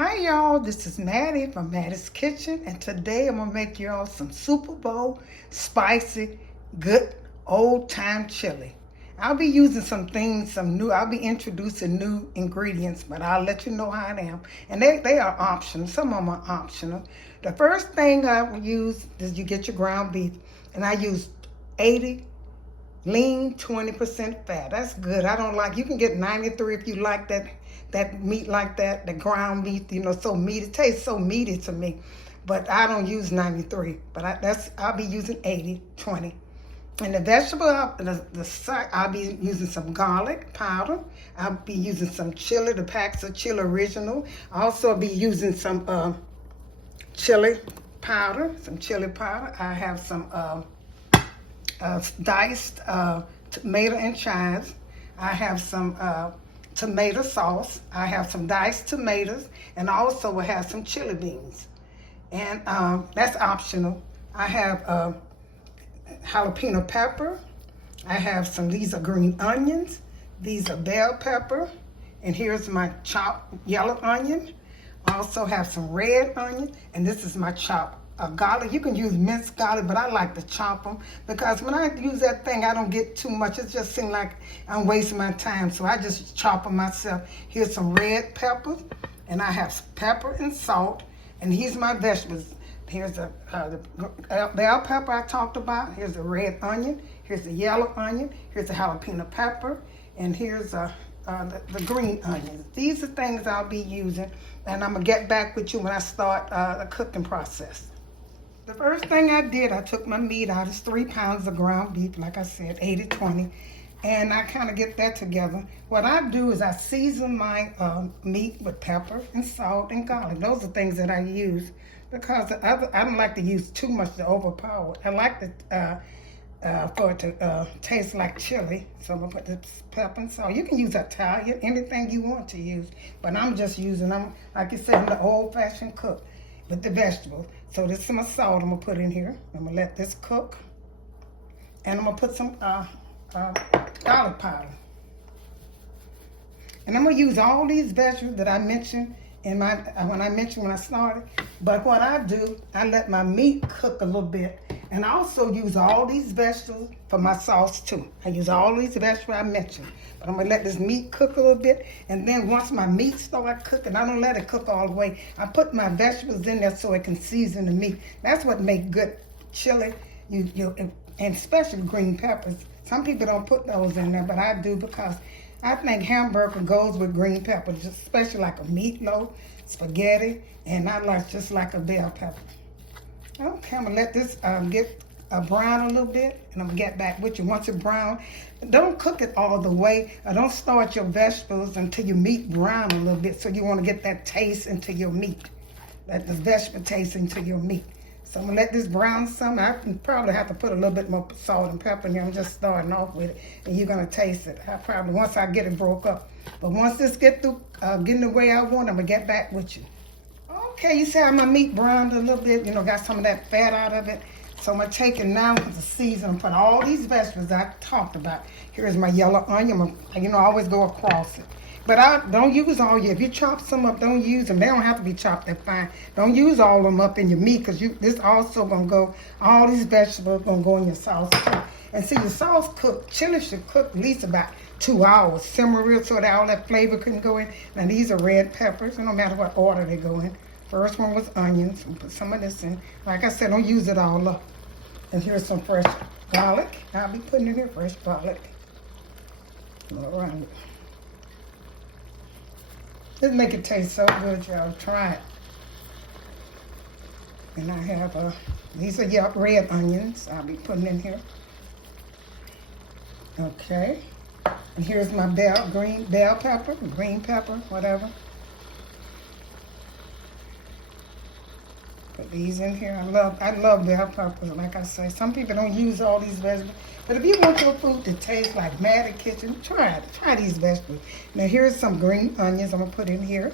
Hi y'all, this is Mattie from Mattie's Kitchen, and today I'm gonna make y'all some Super Bowl spicy, good old time chili. I'll be using I'll be introducing new ingredients, but I'll let you know how I am. And they are optional, some of them are optional. The first thing I will use is you get your ground beef, and I use 80 lean, 20% fat. That's good. I don't like, you can get 93 if you like that meat like that, the ground beef, so meaty. It tastes so meaty to me. But I don't use 93. But I'll be using 80, 20. And the vegetable, I'll be using some garlic powder. I'll be using some chili, the packs of chili original. I'll also be using some chili powder, I have some diced tomato and chives. I have some tomato sauce. I have some diced tomatoes, and also will have some chili beans. And that's optional. I have jalapeno pepper. I have these are green onions. These are bell pepper. And here's my chopped yellow onion. I also have some red onion, and this is my chopped garlic. You can use minced garlic, but I like to chop them because when I use that thing, I don't get too much. It just seems like I'm wasting my time, so I just chop them myself. Here's some red peppers, and I have pepper and salt, and here's my vegetables. Here's the bell pepper I talked about. Here's the red onion. Here's the yellow onion. Here's the jalapeno pepper, and here's the green onions. These are things I'll be using, and I'm gonna get back with you when I start the cooking process. The first thing I did, I took my meat out. It's 3 pounds of ground beef, like I said, 80-20. And I kind of get that together. What I do is I season my meat with pepper and salt and garlic. Those are things that I use because I don't like to use too much to overpower. I like for it to taste like chili. So I'm going to put the pepper and salt. You can use Italian, anything you want to use. But I'm just using them, like you said, I'm the old-fashioned cook with the vegetables. So this is some salt I'm gonna put in here. I'm gonna let this cook. And I'm gonna put some garlic powder. And I'm gonna use all these vegetables that I mentioned in when I started. But what I do, I let my meat cook a little bit. And I also use all these vegetables for my sauce too. I use all these vegetables I mentioned. But I'm gonna let this meat cook a little bit. And then once my meat starts cooking, I don't let it cook all the way. I put my vegetables in there so it can season the meat. That's what makes good chili, and especially green peppers. Some people don't put those in there, but I do because I think hamburger goes with green peppers, especially like a meatloaf, spaghetti, and I like just like a bell pepper. Okay, I'm gonna let this get brown a little bit, and I'm gonna get back with you. Once it's brown, don't cook it all the way. Don't start your vegetables until your meat brown a little bit. So you want to get that taste into your meat, that the vegetable taste into your meat. So I'm gonna let this brown some. I probably have to put a little bit more salt and pepper in here. I'm just starting off with it, and you're gonna taste it. Once I get it broke up. But once this get through getting the way I want, I'm gonna get back with you. Okay, you see how my meat browned a little bit, got some of that fat out of it. So I'm gonna take it now because the season, and put all these vegetables I talked about. Here's my yellow onion. I always go across it. But I don't use all your, if you chop some up, don't use them. They don't have to be chopped that fine. Don't use all of them up in your meat because this also gonna go, all these vegetables gonna go in your sauce too. And see, your sauce chili should cook at least about 2 hours. Simmer real so that all that flavor can go in. Now these are red peppers, no matter what order they go in. First one was onions. I'm gonna put some of this in. Like I said, don't use it all up. And here's some fresh garlic. I'll be putting in here fresh garlic. All around it. This make it taste so good, y'all. Try it. And I have these are red onions. I'll be putting in here. Okay. And here's my green pepper, whatever. Put these in here. I love bell peppers, like I say. Some people don't use all these vegetables. But if you want your food to taste like Mattie Kitchen, try it. Try these vegetables. Now here's some green onions I'm gonna put in here.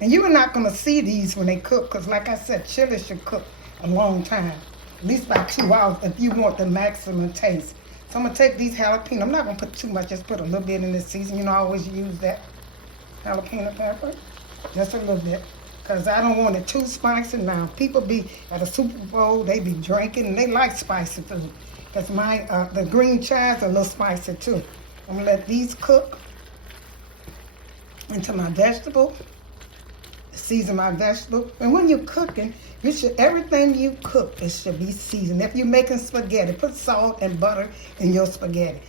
And you are not gonna see these when they cook, because like I said, chili should cook a long time. At least about 2 hours if you want the maximum taste. So I'm gonna take these jalapeno. I'm not gonna put too much, just put a little bit in this season. I always use that jalapeno pepper. Just a little bit. Because I don't want it too spicy now. People be at a Super Bowl, they be drinking, and they like spicy food. Because the green chives are a little spicy too. I'm going to let these cook into my vegetable. Season my vegetable. And when you're cooking, everything you cook, it should be seasoned. If you're making spaghetti, put salt and butter in your spaghetti.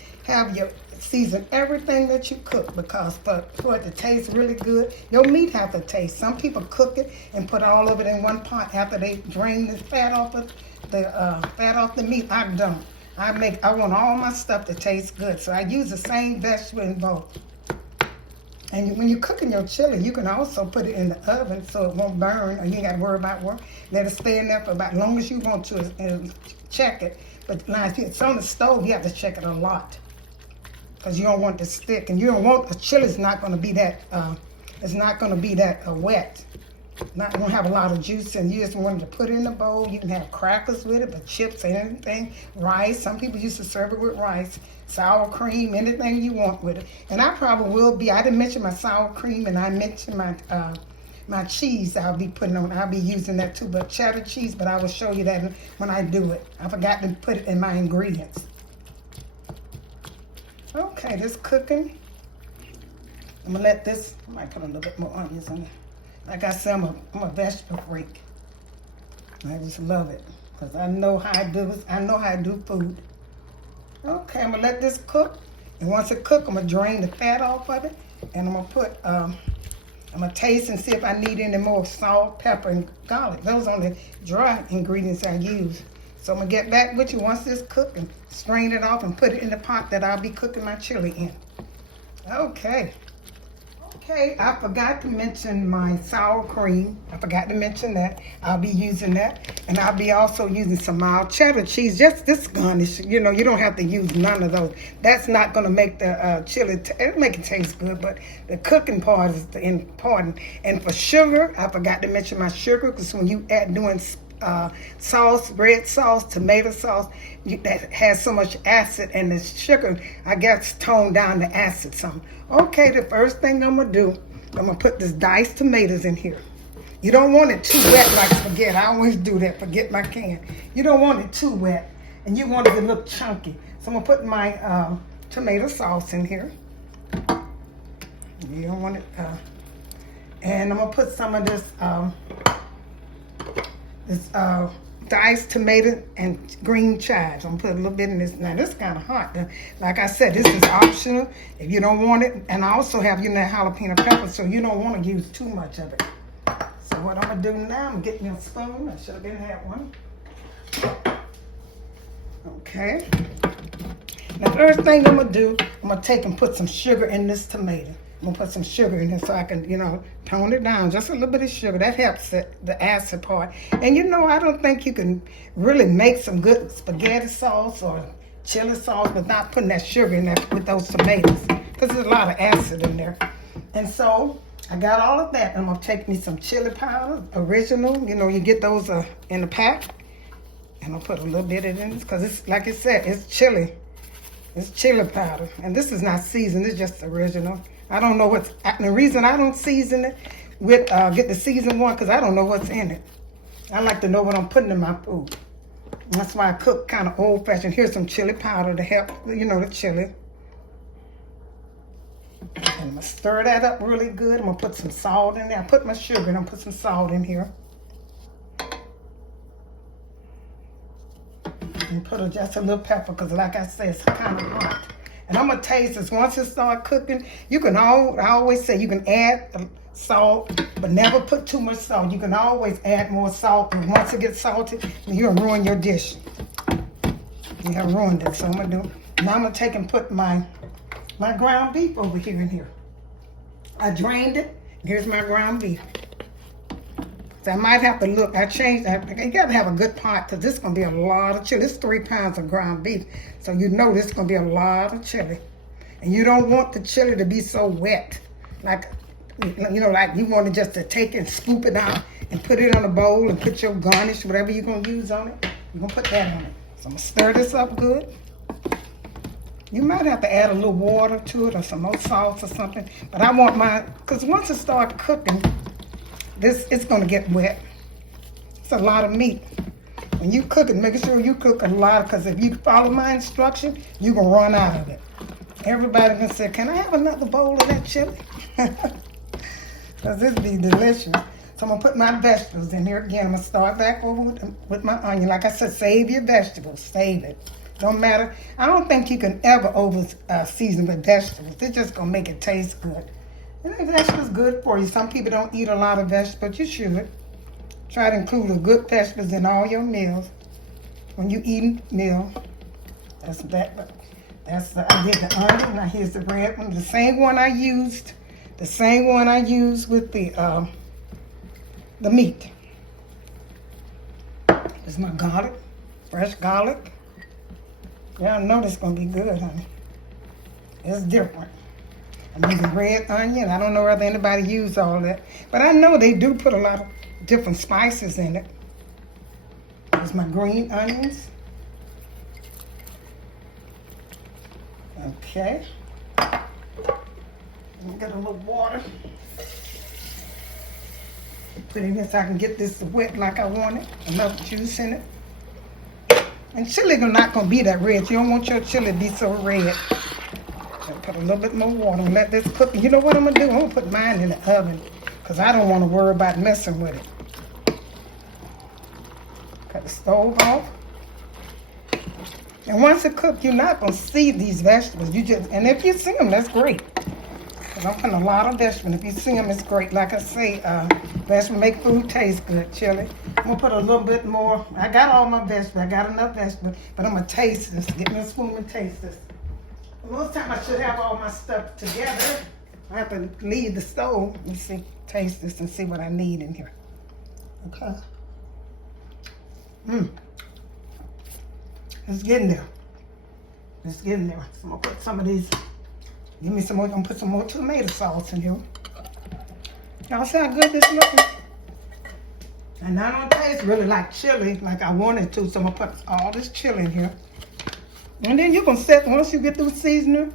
Season everything that you cook, because for it to taste really good, your meat have to taste. Some people cook it and put all of it in one pot after they drain the fat off the meat. I don't. I want all my stuff to taste good, so I use the same vegetable in both. And when you're cooking your chili, you can also put it in the oven so it won't burn, or you ain't got to worry about work. Let it stay in there for about as long as you want to and check it. But now if it's on the stove, you have to check it a lot, because you don't want it to stick, and you don't want the chili's not going to be that. It's not going to be that wet. Not going to have a lot of juice, and you just want to put it in a bowl. You can have crackers with it, but chips, anything, rice. Some people used to serve it with rice, sour cream, anything you want with it. And I probably will be. I didn't mention my sour cream, and I mentioned my cheese. I'll be putting on. I'll be using that too, but cheddar cheese. But I will show you that when I do it. I forgot to put it in my ingredients. Okay, this cooking. I'm gonna let this. I might put a little bit more onions on it. Like I said, I'm a vegetable freak. I just love it, because I know how I do this. I know how I do food. Okay, I'm gonna let this cook, and once it cooks, I'm gonna drain the fat off of it, and I'm gonna taste and see if I need any more salt, pepper, and garlic. Those are the dry ingredients I use. So I'm gonna get back with you once this cooked, and strain it off and put it in the pot that I'll be cooking my chili in. Okay, I forgot to mention my sour cream. I forgot to mention that. I'll be using that. And I'll be also using some mild cheddar cheese. Just this garnish. You know, you don't have to use none of those. That's not going to make the chili, it'll make it taste good, but the cooking part is the important. And for sugar, I forgot to mention my sugar, because when you doing sauce, red sauce, tomato sauce, that has so much acid, and the sugar, I guess, toned down the acid some. Okay, the first thing I'm gonna do, I'm gonna put this diced tomatoes in here. You don't want it too wet like spaghetti. I always do that, forget my can. You don't want it too wet, and you want it to look chunky. So I'm gonna put my tomato sauce in here. You don't want it, and I'm gonna put some of this diced tomato and green chives. I'm gonna put a little bit in this. Now this is kind of hot. Like I said, this is optional if you don't want it. And I also have that jalapeno pepper, so you don't want to use too much of it. So what I'm gonna do now, I'm getting a spoon. I should have had one. Okay. Now first thing I'm gonna do, I'm gonna take and put some sugar in this tomato. I'm gonna put some sugar in here so I can, tone it down. Just a little bit of sugar. That helps the acid part. And I don't think you can really make some good spaghetti sauce or chili sauce without putting that sugar in there with those tomatoes, because there's a lot of acid in there. And so I got all of that. I'm gonna take me some chili powder, original. You get those in the pack. And I'll put a little bit in this, because it's, like I said, it's chili. It's chili powder. And this is not seasoned. It's just original. I don't know the reason I don't season it with, get the seasoned one, because I don't know what's in it. I like to know what I'm putting in my food. That's why I cook kind of old fashioned. Here's some chili powder to help, the chili. And I'm gonna stir that up really good. I'm gonna put some salt in there. I put my sugar and I'm gonna put some salt in here. And put just a little pepper, because like I said, it's kind of hot. And I'm gonna taste this. Once it start cooking, I always say you can add salt, but never put too much salt. You can always add more salt, and once it gets salty, you'll ruin your dish. You have ruined it. So now I'm gonna take and put my ground beef over here in here. I drained it. Here's my ground beef. So I might have to look. You gotta have a good pot, because this is gonna be a lot of chili. This is 3 pounds of ground beef, so this is gonna be a lot of chili. And you don't want the chili to be so wet, like you want it just to take and scoop it out and put it on a bowl and put your garnish, whatever you're gonna use on it. You're gonna put that on it. So I'm gonna stir this up good. You might have to add a little water to it, or some more sauce or something. But I want because once it starts cooking, it's gonna get wet. It's a lot of meat. When you cook it, make sure you cook a lot, because if you follow my instruction, you're gonna run out of it. Everybody gonna say, can I have another bowl of that chili? Because this be delicious. So I'm gonna put my vegetables in here again. I'm gonna start back over with my onion. Like I said, save your vegetables, save it. Don't matter. I don't think you can ever over season with vegetables. It's just gonna make it taste good. And vegetables good for you. Some people don't eat a lot of vegetables, but you should. Try to include the good vegetables in all your meals. When you eat a meal, I did the onion. Now here's the red one. The same one I used with the meat. This is my garlic, fresh garlic. Y'all know this is gonna be good, honey. It's different. I'm using red onion. I don't know whether anybody use all that, but I know they do put a lot of different spices in it. There's my green onions. Okay. Get a little water. Put it in here so I can get this wet like I want it. Enough juice in it. And chili is not going to be that red. You don't want your chili to be so red. So put a little bit more water and let this cook. You know what I'm going to do? I'm going to put mine in the oven because I don't want to worry about messing with it. Cut the stove off. And once it cooks, you're not going to see these vegetables. And if you see them, that's great. Because I'm putting a lot of vegetables. If you see them, it's great. Like I say, vegetables make food taste good, chili. I'm going to put a little bit more. I got all my vegetables. I got enough vegetables. But I'm going to taste this. Get me a spoon and taste this. Most time I should have all my stuff together. I have to leave the stove. Let me see. Taste this and see what I need in here. Okay. It's getting there. It's getting there. So I'm going to put some of these. Give me some more. I'm going to put some more tomato sauce in here. Y'all see how good this looking? And I don't taste really like chili like I wanted to. So I'm going to put all this chili in here. And then you can set, once you get through seasoning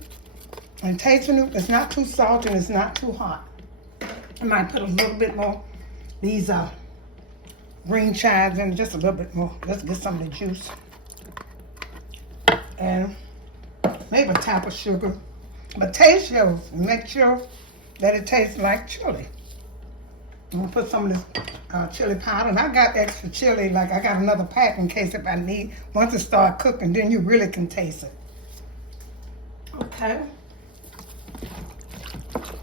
and tasting it, it's not too salty and it's not too hot. I might put a little bit more these green chives in, just a little bit more. Let's get some of the juice. And maybe a tap of sugar. But taste yours and make sure that it tastes like chili. I'm gonna put some of this chili powder, and I got extra chili, like I got another pack in case if I need. Once it start cooking, then you really can taste it. Okay.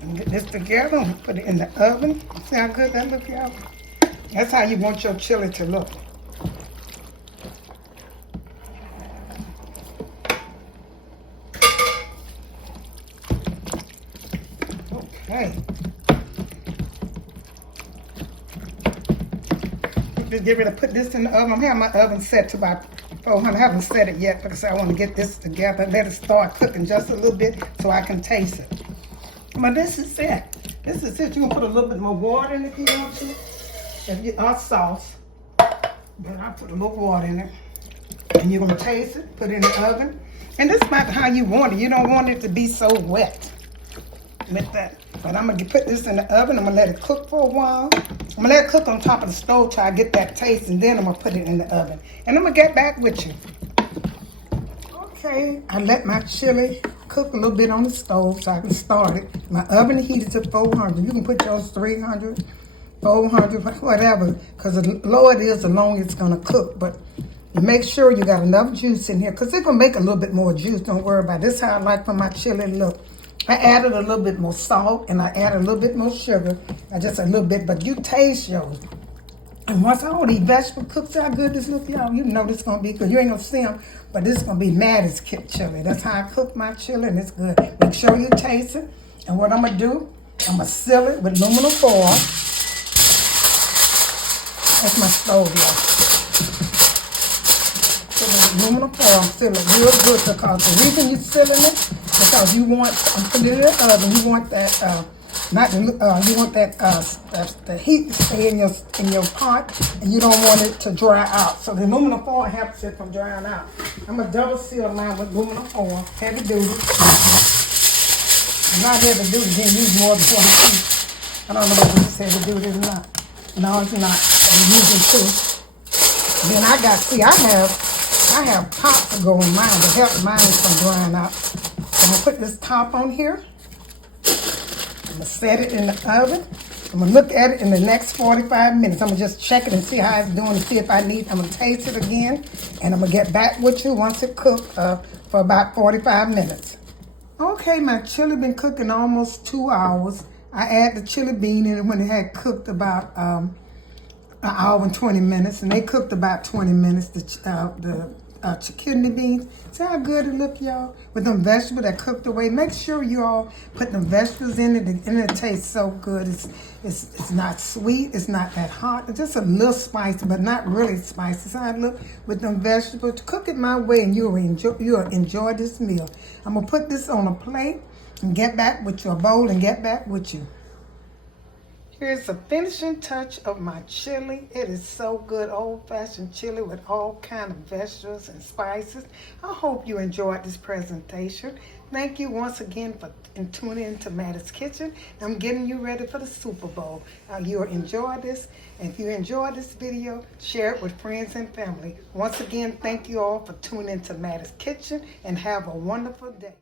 And get this together and put it in the oven. See how good that looks, y'all? That's how you want your chili to look. Okay. Just get ready to put this in the oven. I'm having my oven set to about 400. I haven't set it yet because I want to get this together. Let it start cooking just a little bit so I can taste it. But this is it. This is it. You can put a little bit more water in if you want to. Or sauce. But I put a little water in it. And you're going to taste it. Put it in the oven. And this is about how you want it. You don't want it to be so wet. With that. But I'm going to put this in the oven. I'm going to let it cook for a while. I'm going to let it cook on top of the stove till I get that taste. And then I'm going to put it in the oven. And I'm going to get back with you. Okay. I let my chili cook a little bit on the stove so I can start it. My oven heated to 400. You can put yours 300, 400, whatever. Because the lower it is, the longer it's going to cook. But you make sure you got enough juice in here. Because it's going to make a little bit more juice. Don't worry about it. This is how I like for my chili to look. I added a little bit more salt and I added a little bit more sugar. Just a little bit, but you taste yours. And once all these vegetables cook, see how good this looks, y'all? You know this is going to be good. You ain't going to see them, but this is going to be Mattie's chili. That's how I cook my chili, and it's good. Make sure you taste it. And what I'm going to do, I'm going to seal it with aluminum foil. That's my stove, y'all. So with aluminum foil, I'm sealing it real good because the reason you're sealing it, because you want, I'm putting it in the oven, you want that, you want that the heat to stay in your pot, and you don't want it to dry out. So the aluminum foil helps it from drying out. I'm gonna double seal mine with aluminum foil, heavy duty. Not heavy duty, then use more than 20 feet. I don't know if this is heavy duty or not. No, it's not. I'm using two. Then I have top to go in mine to help mine from drying out. So I'm gonna put this top on here. I'm gonna set it in the oven. I'm gonna look at it in the next 45 minutes. I'm gonna just check it and see how it's doing and see if I need. I'm gonna taste it again, and I'm gonna get back with you once it cooked for about 45 minutes. Okay, my chili been cooking almost 2 hours. I add the chili bean in it when it had cooked about an hour and 20 minutes, and they cooked about 20 minutes. The kidney beans. See how good it look, y'all? With them vegetables that cooked away. Make sure you all put them vegetables in it, and it tastes so good. It's not sweet. It's not that hot. It's just a little spicy, but not really spicy. So I look with them vegetables. Cook it my way, and you'll enjoy this meal. I'm gonna put this on a plate and get back with your bowl and get back with you. Here's the finishing touch of my chili. It is so good, old-fashioned chili with all kind of vegetables and spices. I hope you enjoyed this presentation. Thank you once again for tuning into Mattie's Kitchen. I'm getting you ready for the Super Bowl. You'll enjoy this. And if you enjoyed this video, share it with friends and family. Once again, thank you all for tuning into Mattie's Kitchen, and have a wonderful day.